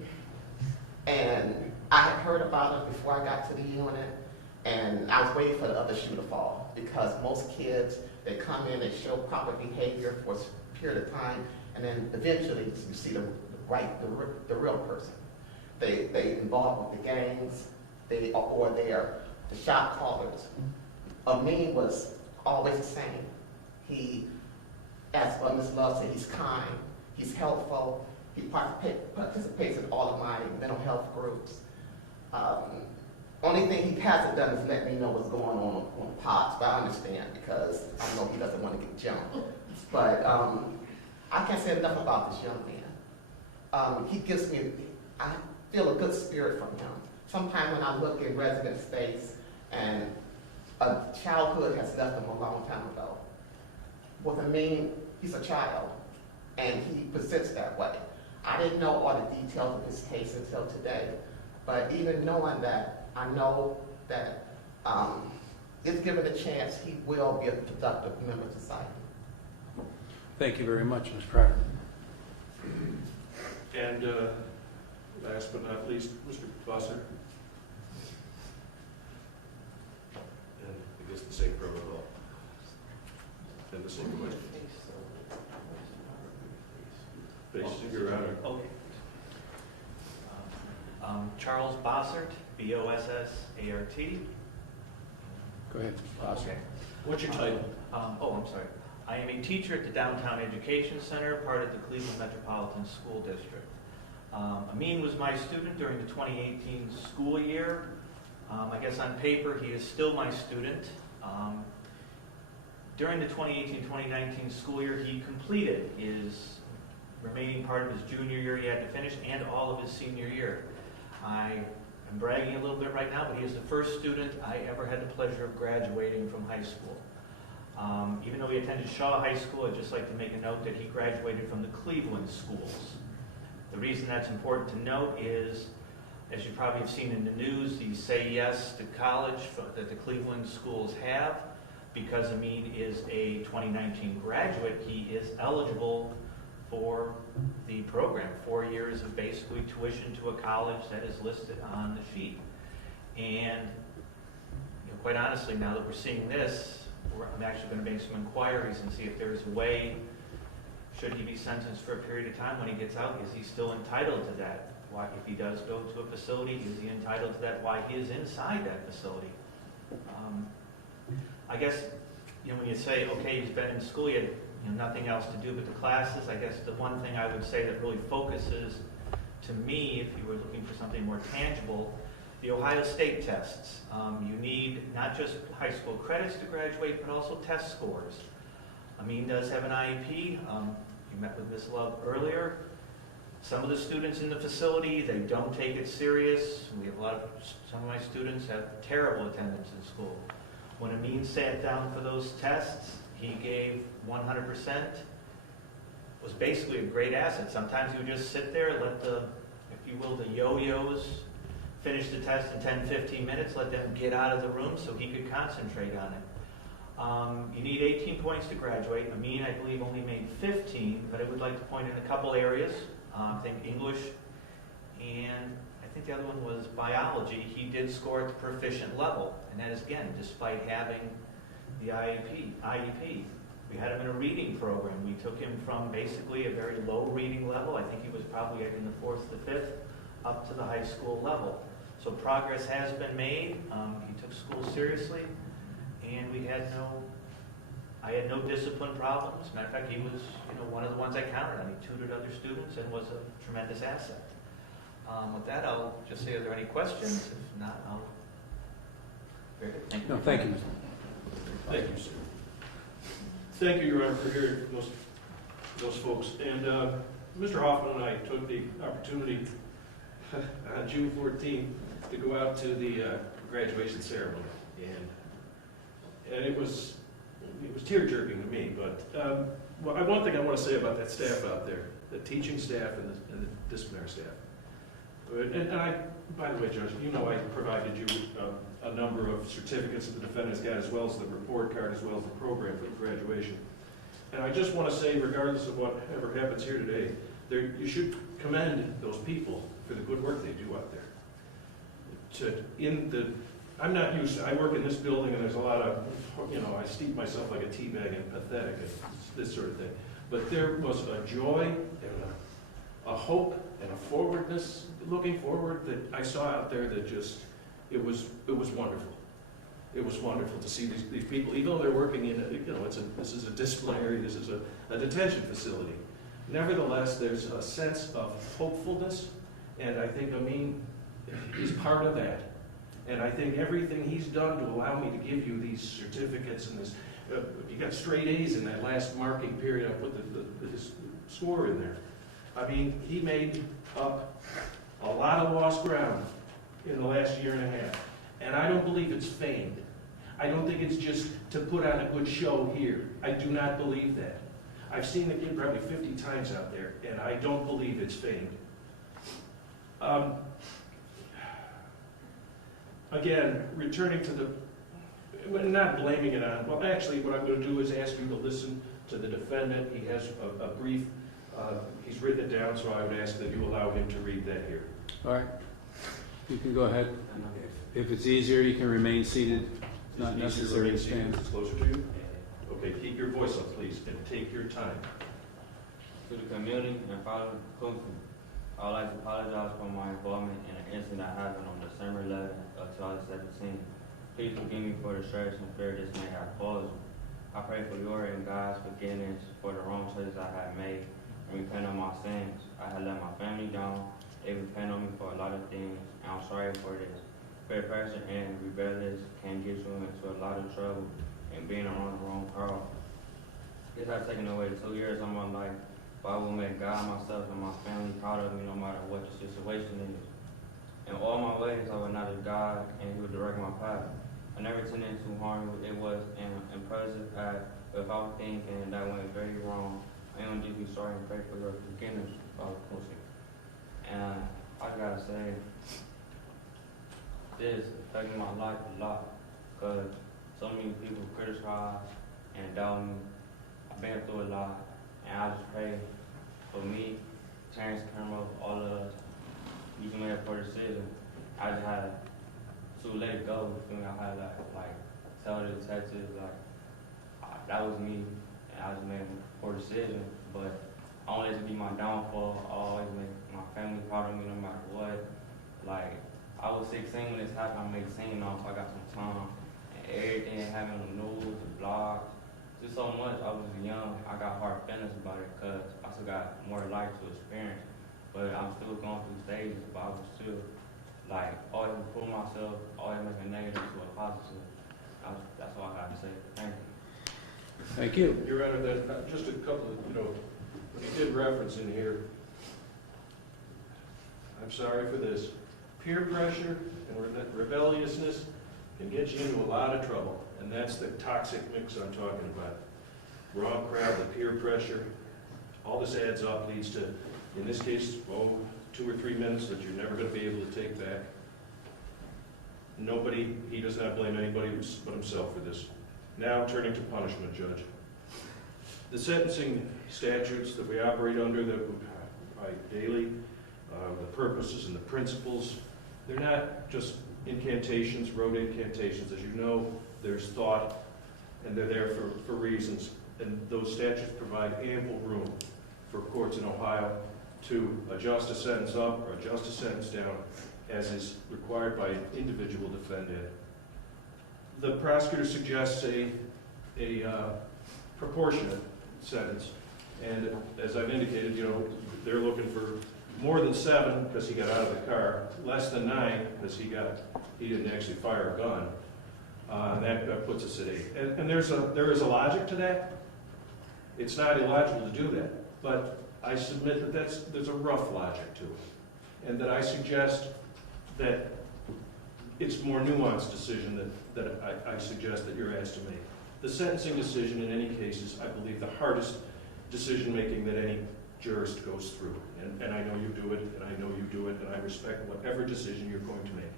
and I had heard about it before I got to the unit, and I was waiting for the other shoe to fall, because most kids, they come in, they show proper behavior for a period of time, and then eventually you see the real person. They involved with the gangs, they are the shot callers. Amin was always the same. He, as Ms. Love said, he's kind, he's helpful, he participates in all of my mental health groups. Only thing he hasn't done is let me know what's going on the pods, but I understand because I know he doesn't want to get jumped. But I can't say enough about this young man. He gives me, I feel a good spirit from him. Sometimes when I look in residents' face and a childhood has left him a long time ago. With Amin, he's a child, and he presents that way. I didn't know all the details of his case until today, but even knowing that, I know that if given a chance, he will be a productive member of society. Thank you very much, Ms. Prater. And last but not least, Mr. Bosser. And I guess the same protocol. And the same question. Face, Your Honor. Okay. Charles Bossert, B-O-S-S-A-R-T. Go ahead, Mr. Foster. Okay. What's your title? I'm sorry. I am a teacher at the Downtown Education Center, part of the Cleveland Metropolitan School District. Amin was my student during the 2018 school year. I guess on paper he is still my student. During the 2018-2019 school year, he completed his remaining part of his junior year he had to finish and all of his senior year. I am bragging a little bit right now, but he is the first student I ever had the pleasure of graduating from high school. Even though he attended Shaw High School, I'd just like to make a note that he graduated from the Cleveland schools. The reason that's important to note is, as you probably have seen in the news, the Say Yes to College that the Cleveland schools have. Because Amin is a 2019 graduate, he is eligible for the program, 4 years of basically tuition to a college that is listed on the sheet. And quite honestly, now that we're seeing this, I'm actually going to make some inquiries and see if there's a way, should he be sentenced for a period of time when he gets out, is he still entitled to that? Why, if he does go to a facility, is he entitled to that while he is inside that facility? I guess, when you say, okay, he's been in school, he had nothing else to do but the classes, I guess the one thing I would say that really focuses to me, if you were looking for something more tangible, the Ohio State tests. You need not just high school credits to graduate, but also test scores. Amin does have an IEP. You met with Ms. Love earlier. Some of the students in the facility, they don't take it serious. We have some of my students have terrible attendance in school. When Amin sat down for those tests, he gave 100%. Was basically a great asset. Sometimes he would just sit there and let the, if you will, the yo-yos finish the test in 10, 15 minutes, let them get out of the room so he could concentrate on it. You need 18 points to graduate. Amin, I believe, only made 15, but I would like to point in a couple areas. I think English, and I think the other one was biology. He did score at the proficient level, and that is, again, despite having the IEP. We had him in a reading program. We took him from basically a very low reading level, I think he was probably in the 4th to 5th, up to the high school level. So progress has been made. He took school seriously, and I had no discipline problems. Matter of fact, he was one of the ones I counted on. He tutored other students and was a tremendous asset. With that, I'll just say, are there any questions? If not, I'll... Very good. Thank you. No, thank you, Mr. Thank you, sir. Thank you, Your Honor, for hearing those folks. And Mr. Hoffman and I took the opportunity on June 14th to go out to the graduation ceremony, and it was tear-jerking to me. But one thing I want to say about that staff out there, the teaching staff and the disciplinary staff. And I, by the way, Judge, I provided you a number of certificates that the defendants got, as well as the report card, as well as the program for the graduation. And I just want to say, regardless of whatever happens here today, You should commend those people for the good work they do out there. I'm not used to, I work in this building and there's a lot of, I steep myself like a tea bag and pathetic and this sort of thing. But there was a joy and a hope and a forwardness, looking forward, that I saw out there that just, it was wonderful. It was wonderful to see these people, even though they're working in, this is a disciplinary, this is a detention facility. Nevertheless, there's a sense of hopefulness, and I think Amin is part of that. And I think everything he's done to allow me to give you these certificates and this, you got straight A's in that last marking period. I put his score in there. I mean, he made up a lot of lost ground in the last year and a half. And I don't believe it's feigned. I don't think it's just to put on a good show here. I do not believe that. I've seen the kid probably 50 times out there, and I don't believe it's feigned. Again, returning to not blaming it on, well, actually, what I'm going to do is ask you to listen to the defendant. He has a brief, he's written it down, so I would ask that you allow him to read that here. All right. You can go ahead. If it's easier, you can remain seated. It's not necessary to stand. It's closer to you? Okay, keep your voice up, please, and take your time. To the community and Father Kunku, I would like to apologize for my involvement in an incident that happened on December 11th of 2017. Please forgive me for the stress and fear this may have caused. I pray for your and God's forgiveness for the wrong choices I have made and repent of my sins. I have let my family down. They repent on me for a lot of things, and I'm sorry for this. Peer pressure and rebellious can get you into a lot of trouble and being around the wrong crowd. This has taken away 2 years of my life, but I will make God, myself, and my family proud of me no matter what the situation is. In all my ways, I will acknowledge God, and He will direct my path. I never intended to harm you. It was an impressive act without thinking that went very wrong. I am deeply sorry and pray for your forgiveness, Father Kunku. And I gotta say, this affected my life a lot, because so many people criticize and doubt me. I've been through a lot, and I just pray for me, Terrence Kimbrough, all of us. We made a poor decision. I just had to let it go. I had to like tell the detectives that was me, and I just made a poor decision. But I don't let it be my downfall. I always make my family proud of me no matter what. Like, I was 16 when this happened. I'm 18 now, so I got some time. And everything happened on the news, the blogs, just so much. I was young. I got hard feelings about it because I still got more life to experience. But I'm still going through stages, but I was still, like, always improve myself, always make a negative to a positive. That's all I got to say. Thank you. Thank you. Your Honor, that, just a couple of, when you did reference in here, I'm sorry for this. Peer pressure and rebelliousness can get you into a lot of trouble, and that's the toxic mix I'm talking about. Wrong crowd, the peer pressure, all this adds up, leads to, in this case, 2 or 3 minutes that you're never going to be able to take back. He does not blame anybody but himself for this. Now, turning to punishment, Judge. The sentencing statutes that we operate under by daily, the purposes and the principles, they're not just incantations, rote incantations. As you know, there's thought, and they're there for reasons. And those statutes provide ample room for courts in Ohio to adjust a sentence up or adjust a sentence down as is required by an individual defendant. The prosecutor suggests a proportionate sentence. And as I've indicated, they're looking for more than 7 because he got out of the car, less than 9 because he didn't actually fire a gun. That puts us at 8. And there is a logic to that. It's not illogical to do that, but I submit that there's a rough logic to it, and that I suggest that it's a more nuanced decision that I suggest that you're asked to make. The sentencing decision in any case is, I believe, the hardest decision-making that any jurist goes through. And I know you do it, and I know you do it, and I respect whatever decision you're going to make.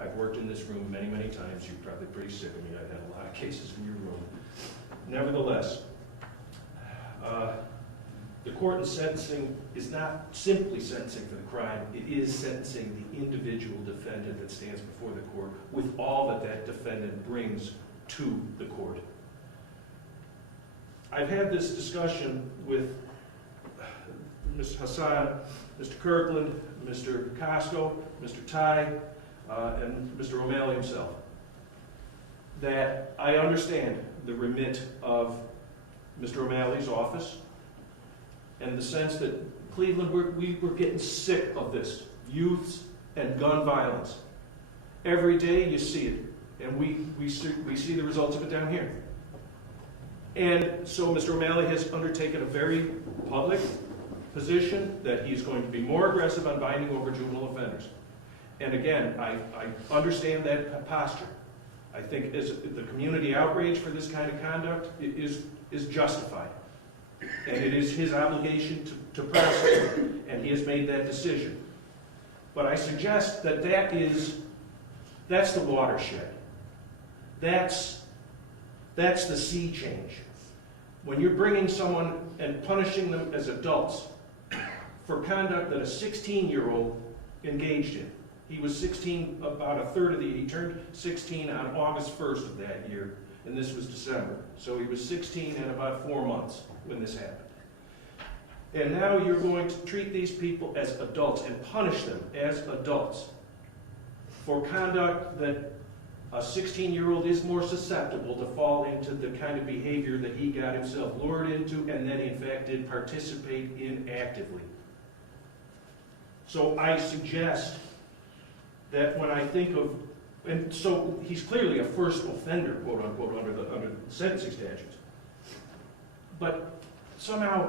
I've worked in this room many, many times. You're probably pretty sick of me. I've had a lot of cases in your room. Nevertheless, The court in sentencing is not simply sentencing for the crime, it is sentencing the individual defendant that stands before the court with all that that defendant brings to the court. I've had this discussion with Mr. Hassan, Mr. Kirkland, Mr. Costco, Mr. Ty, and Mr. O'Malley himself, that I understand the remit of Mr. O'Malley's office, and the sense that Cleveland, we were getting sick of this, youths and gun violence. Every day you see it, and we see the results of it down here. And so Mr. O'Malley has undertaken a very public position that he's going to be more aggressive on binding over juvenile offenders. And again, I understand that posture. I think the community outrage for this kind of conduct is justified. And it is his obligation to prosecute, and he has made that decision. But I suggest that that's the watershed. That's the sea change. When you're bringing someone and punishing them as adults for conduct that a 16-year-old engaged in. He was 16, about a third of he turned 16 on August 1st of that year, and this was December. So he was 16 and about 4 months when this happened. And now you're going to treat these people as adults and punish them as adults for conduct that a 16-year-old is more susceptible to fall into the kind of behavior that he got himself lured into and then in fact did participate in actively. So I suggest that when I think of, and so he's clearly a first offender, quote unquote, under the sentencing statutes. But somehow,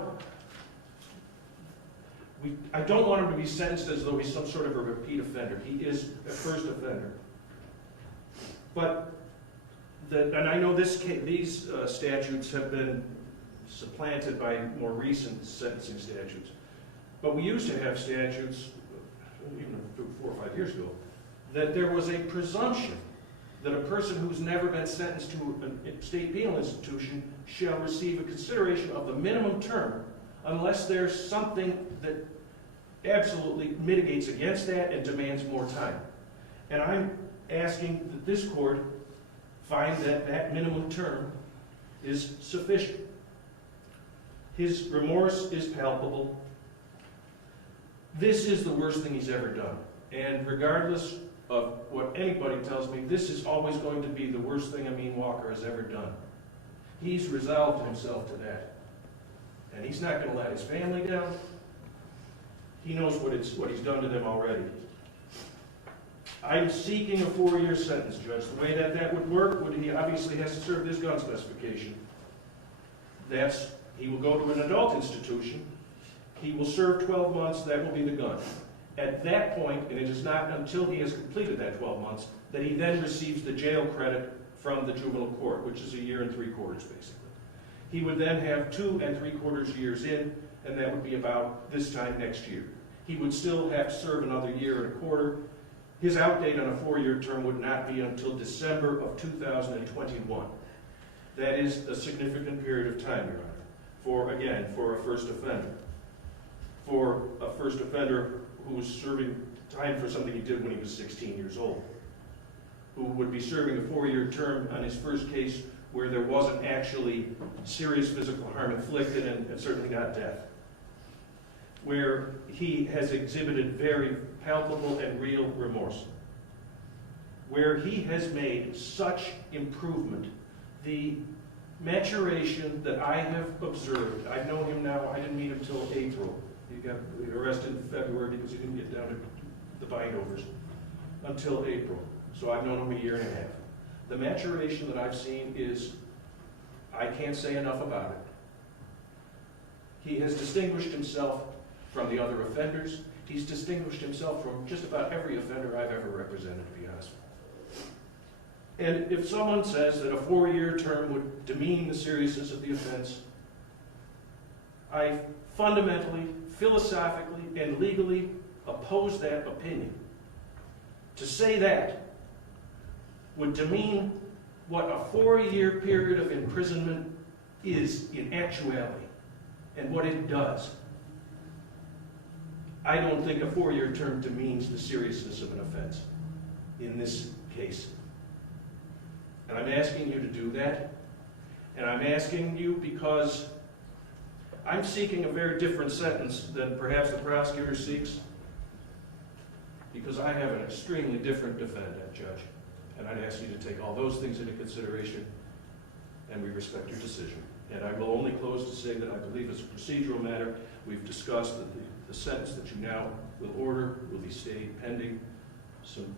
I don't want him to be sentenced as though he's some sort of a repeat offender. He is a first offender. But, and I know these statutes have been supplanted by more recent sentencing statutes. But we used to have statutes, even 4 or 5 years ago, that there was a presumption that a person who's never been sentenced to a state penal institution shall receive a consideration of the minimum term unless there's something that absolutely mitigates against that and demands more time. And I'm asking that this court find that that minimum term is sufficient. His remorse is palpable. This is the worst thing he's ever done. And regardless of what anybody tells me, this is always going to be the worst thing Amin Walker has ever done. He's resolved himself to that. And he's not going to let his family down. He knows what he's done to them already. I'm seeking a 4-year sentence, Judge. The way that would work, he obviously has to serve this gun specification. He will go to an adult institution. He will serve 12 months. That will be the gun. At that point, and it is not until he has completed that 12 months, that he then receives the jail credit from the juvenile court, which is 1 3/4 years, basically. He would then have 2 3/4 years in, and that would be about this time next year. He would still have to serve another 1 1/4 years. His outdate on a 4-year term would not be until December of 2021. That is a significant period of time, Your Honor, for a first offender. For a first offender who was serving time for something he did when he was 16 years old, who would be serving a 4-year term on his first case where there wasn't actually serious physical harm inflicted and certainly not death, where he has exhibited very palpable and real remorse, where he has made such improvement. The maturation that I have observed, I've known him now, I didn't meet him until April. He got arrested in February because he didn't get down to the bindovers until April. So I've known him 1.5 years. The maturation that I've seen is, I can't say enough about it. He has distinguished himself from the other offenders. He's distinguished himself from just about every offender I've ever represented, to be honest. And if someone says that a 4-year term would demean the seriousness of the offense, I fundamentally, philosophically, and legally oppose that opinion. To say that would demean what a 4-year period of imprisonment is in actuality. and what it does. I don't think a 4-year term demeans the seriousness of an offense in this case. And I'm asking you to do that. And I'm asking you because I'm seeking a very different sentence than perhaps the prosecutor seeks, because I have an extremely different defendant, Judge. And I'd ask you to take all those things into consideration, and we respect your decision. And I will only close to say that I believe as a procedural matter, we've discussed that the sentence that you now will order will be stayed pending some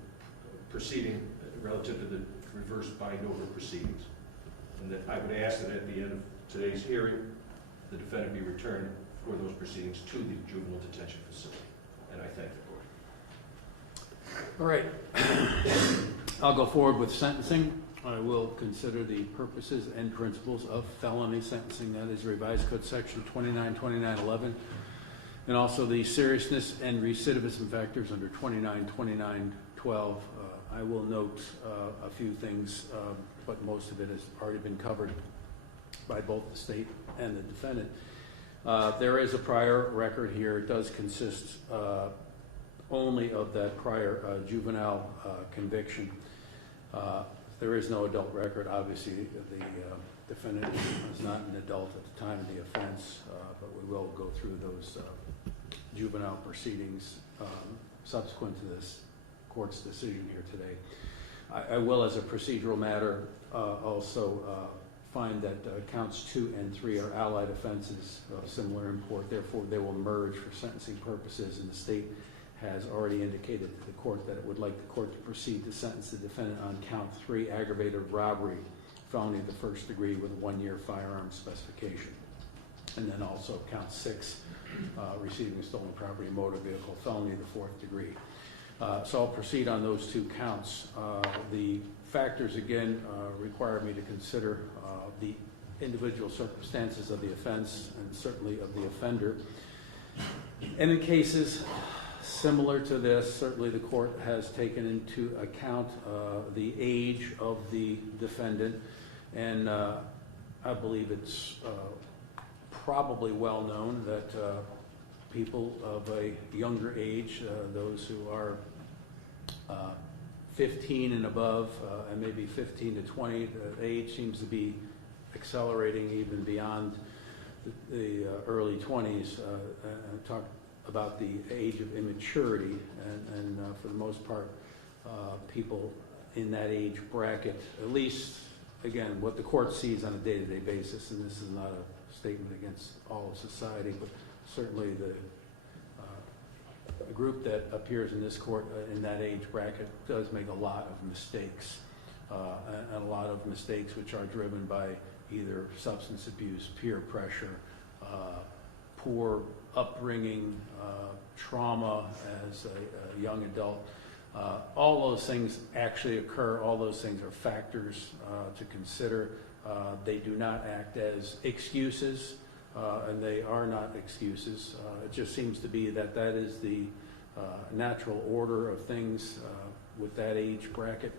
proceeding relative to the reverse bind over proceedings. And that I would ask that at the end of today's hearing, the defendant be returned for those proceedings to the juvenile detention facility. And I thank the court. All right. I'll go forward with sentencing. I will consider the purposes and principles of felony sentencing, that is Revised Code Section 292911, and also the seriousness and recidivism factors under 292912. I will note a few things, but most of it has already been covered by both the state and the defendant. There is a prior record here. It does consist only of that prior juvenile conviction. There is no adult record. Obviously, the defendant was not an adult at the time of the offense, but we will go through those juvenile proceedings subsequent to this court's decision here today. I will, as a procedural matter, also find that counts 2 and 3 are allied offenses of similar import. Therefore, they will merge for sentencing purposes, and the state has already indicated to the court that it would like the court to proceed to sentence the defendant on count 3, aggravated robbery, felony of the first degree with a 1-year firearm specification. And then also count 6, receiving a stolen property motor vehicle, felony of the 4th degree. So I'll proceed on those 2 counts. The factors, again, require me to consider the individual circumstances of the offense and certainly of the offender. And in cases similar to this, certainly the court has taken into account the age of the defendant, and I believe it's probably well known that people of a younger age, those who are 15 and above, and maybe 15 to 20, the age seems to be accelerating even beyond the early 20s. Talk about the age of immaturity, and for the most part, people in that age bracket, at least, again, what the court sees on a day-to-day basis, and this is not a statement against all of society, but certainly the group that appears in this court in that age bracket does make a lot of mistakes, and a lot of mistakes which are driven by either substance abuse, peer pressure, poor upbringing, trauma as a young adult. All those things actually occur. All those things are factors to consider. They do not act as excuses, and they are not excuses. It just seems to be that that is the natural order of things with that age bracket.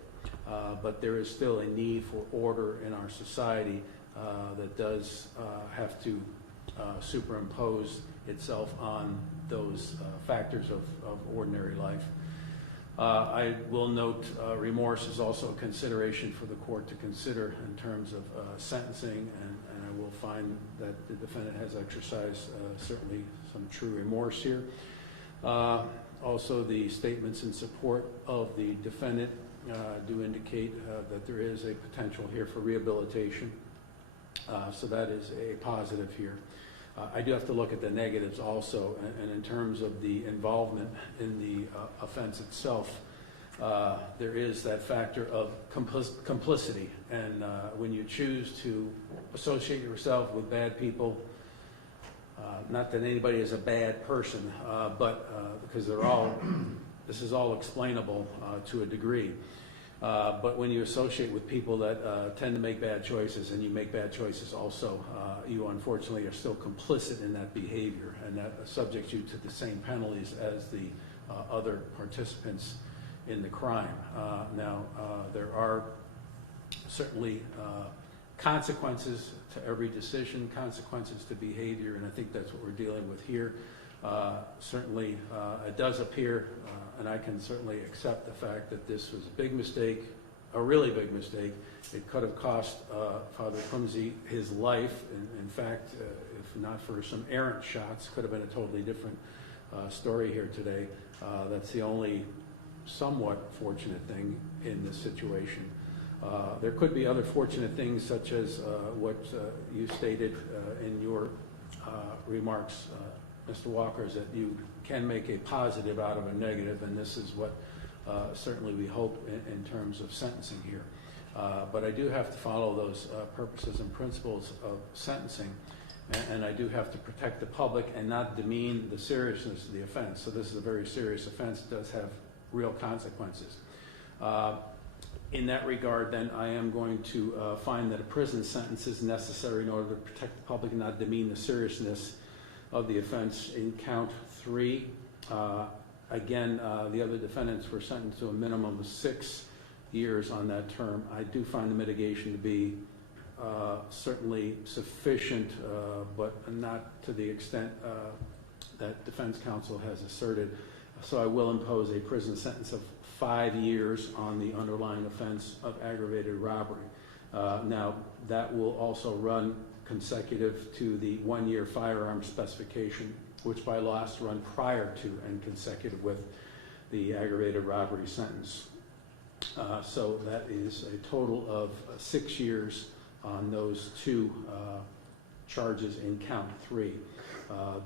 But there is still a need for order in our society that does have to superimpose itself on those factors of ordinary life. I will note remorse is also a consideration for the court to consider in terms of sentencing, and I will find that the defendant has exercised certainly some true remorse here. Also, the statements in support of the defendant do indicate that there is a potential here for rehabilitation, so that is a positive here. I do have to look at the negatives also, and in terms of the involvement in the offense itself, there is that factor of complicity, and when you choose to associate yourself with bad people, not that anybody is a bad person, but because this is all explainable to a degree. But when you associate with people that tend to make bad choices, and you make bad choices also, you unfortunately are still complicit in that behavior, and that subjects you to the same penalties as the other participants in the crime. Now, there are certainly consequences to every decision, consequences to behavior, and I think that's what we're dealing with here. Certainly, it does appear, and I can certainly accept the fact that this was a big mistake, a really big mistake. It could have cost Father Clumsy his life. In fact, if not for some errant shots, could have been a totally different story here today. That's the only somewhat fortunate thing in this situation. There could be other fortunate things, such as what you stated in your remarks, Mr. Walker, is that you can make a positive out of a negative, and this is what certainly we hope in terms of sentencing here. But I do have to follow those purposes and principles of sentencing, and I do have to protect the public and not demean the seriousness of the offense. So this is a very serious offense. It does have real consequences. In that regard, then, I am going to find that a prison sentence is necessary in order to protect the public and not demean the seriousness of the offense. In count 3, again, the other defendants were sentenced to a minimum of 6 years on that term. I do find the mitigation to be certainly sufficient, but not to the extent that defense counsel has asserted. So I will impose a prison sentence of 5 years on the underlying offense of aggravated robbery. Now, that will also run consecutive to the 1-year firearm specification, which by law has to run prior to and consecutive with the aggravated robbery sentence. So that is a total of 6 years on those two charges in count 3.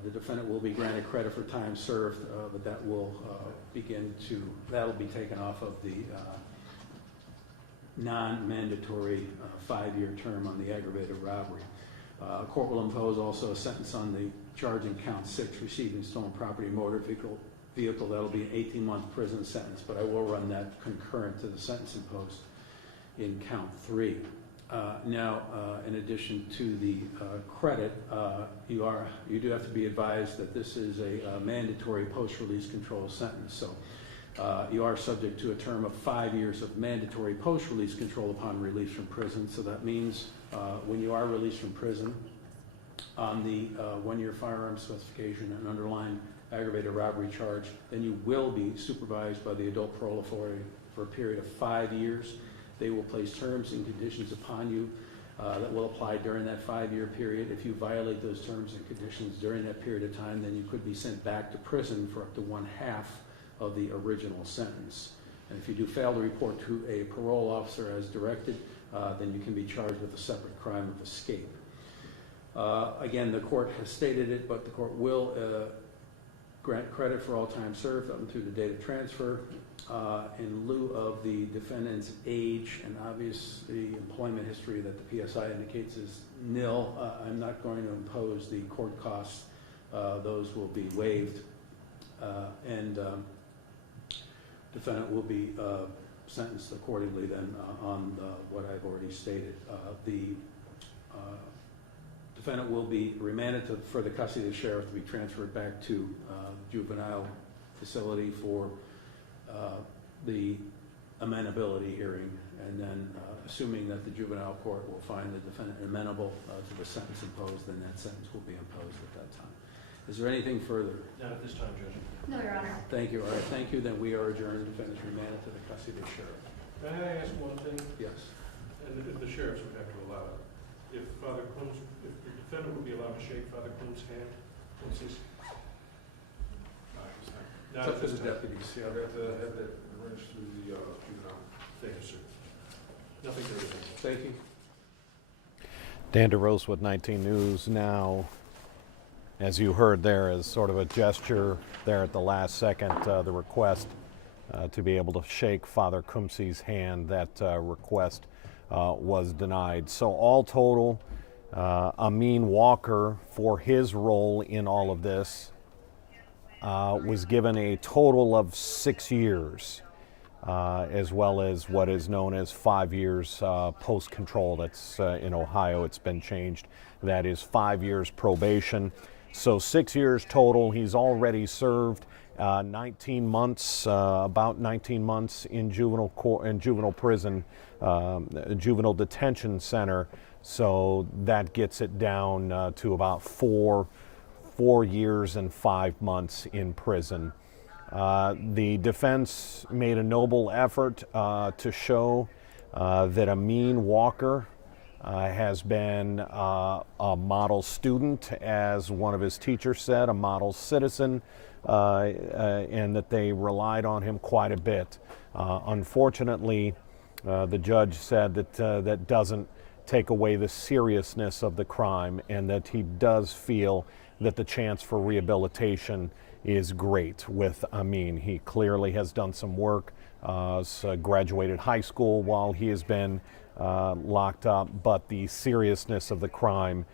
The defendant will be granted credit for time served, but that will that'll be taken off of the non-mandatory 5-year term on the aggravated robbery. Court will impose also a sentence on the charge in count 6, receiving stolen property motor vehicle. That'll be an 18-month prison sentence, but I will run that concurrent to the sentence imposed in count 3. Now, in addition to the credit, you do have to be advised that this is a mandatory post-release control sentence. So you are subject to a term of 5 years of mandatory post-release control upon release from prison. So that means when you are released from prison on the 1-year firearm specification and underlying aggravated robbery charge, then you will be supervised by the adult parole authority for a period of 5 years. They will place terms and conditions upon you that will apply during that 5-year period. If you violate those terms and conditions during that period of time, then you could be sent back to prison for up to 1/2 of the original sentence. And if you do fail to report to a parole officer as directed, then you can be charged with a separate crime of escape. Again, the court has stated it, but the court will grant credit for all time served up through the date of transfer in lieu of the defendant's age and obviously employment history that the PSI indicates is nil. I'm not going to impose the court costs. Those will be waived. And defendant will be sentenced accordingly then on what I've already stated. The defendant will be remanded to further custody of the sheriff to be transferred back to juvenile facility for the amenability hearing, and then assuming that the juvenile court will find the defendant amenable to the sentence imposed, then that sentence will be imposed at that time. Is there anything further? Not at this time, Judge. No, Your Honor. Thank you. All right, thank you. Then we are adjourned. The defendant is remanded to the custody of the sheriff. May I ask one thing? Yes. And if the sheriffs would have to allow it. If the defendant would be allowed to shake Father Clum's hand, what's his? It's up to the deputies. Yeah. I've got to have that arranged through the juvenile. Thank you, sir. Nothing further. Thank you. Dan DeRose with 19 News Now. As you heard there, as sort of a gesture there at the last second, the request to be able to shake Father Kumsi's hand, that request was denied. So all total, Amin Walker, for his role in all of this, was given a total of 6 years, as well as what is known as 5 years post-control. That's in Ohio, it's been changed. That is 5 years probation. So 6 years total. He's already served 19 months, about 19 months in juvenile prison, juvenile detention center. So that gets it down to about 4 years and 5 months in prison. The defense made a noble effort to show that Amin Walker has been a model student, as one of his teachers said, a model citizen, and that they relied on him quite a bit. Unfortunately, the judge said that that doesn't take away the seriousness of the crime, and that he does feel that the chance for rehabilitation is great with Amin. He clearly has done some work, graduated high school while he has been locked up, but the seriousness of the crime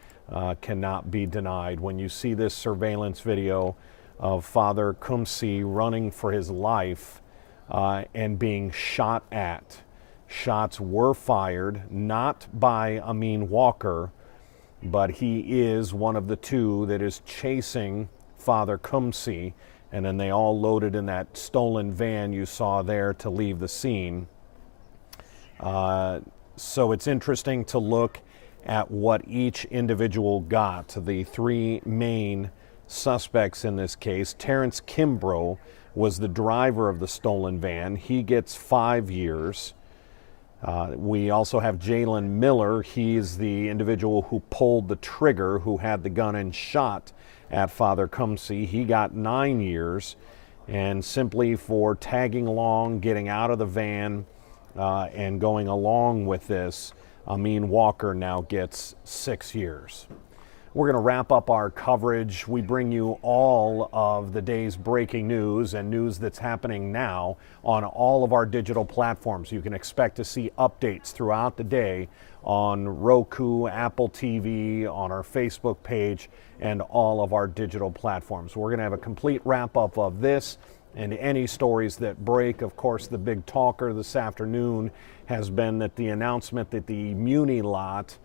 cannot be denied. When you see this surveillance video of Father Kumsi running for his life and being shot at, shots were fired, not by Amin Walker, but he is one of the two that is chasing Father Kumsi, and then they all loaded in that stolen van you saw there to leave the scene. So it's interesting to look at what each individual got. The three main suspects in this case, Terrence Kimbrough was the driver of the stolen van. He gets 5 years. We also have Jalen Miller. He's the individual who pulled the trigger, who had the gun and shot at Father Kumsi. He got 9 years. And simply for tagging along, getting out of the van, and going along with this, Amin Walker now gets 6 years. We're going to wrap up our coverage. We bring you all of the day's breaking news and news that's happening now on all of our digital platforms. You can expect to see updates throughout the day on Roku, Apple TV, on our Facebook page, and all of our digital platforms. We're going to have a complete wrap-up of this and any stories that break. Of course, the big talker this afternoon has been that the announcement that the Muni lot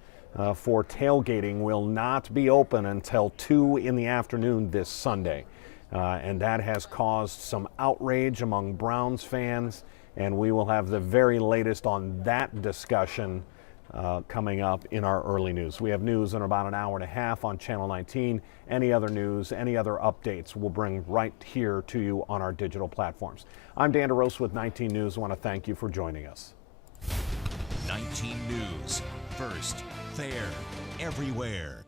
for tailgating will not be open until 2 in the afternoon this Sunday. And that has caused some outrage among Browns fans, and we will have the very latest on that discussion coming up in our early news. We have news in about an hour and a half on Channel 19. Any other news, any other updates, we'll bring right here to you on our digital platforms. I'm Dan DeRose with 19 News. I want to thank you for joining us. 19 News, first, fair, everywhere.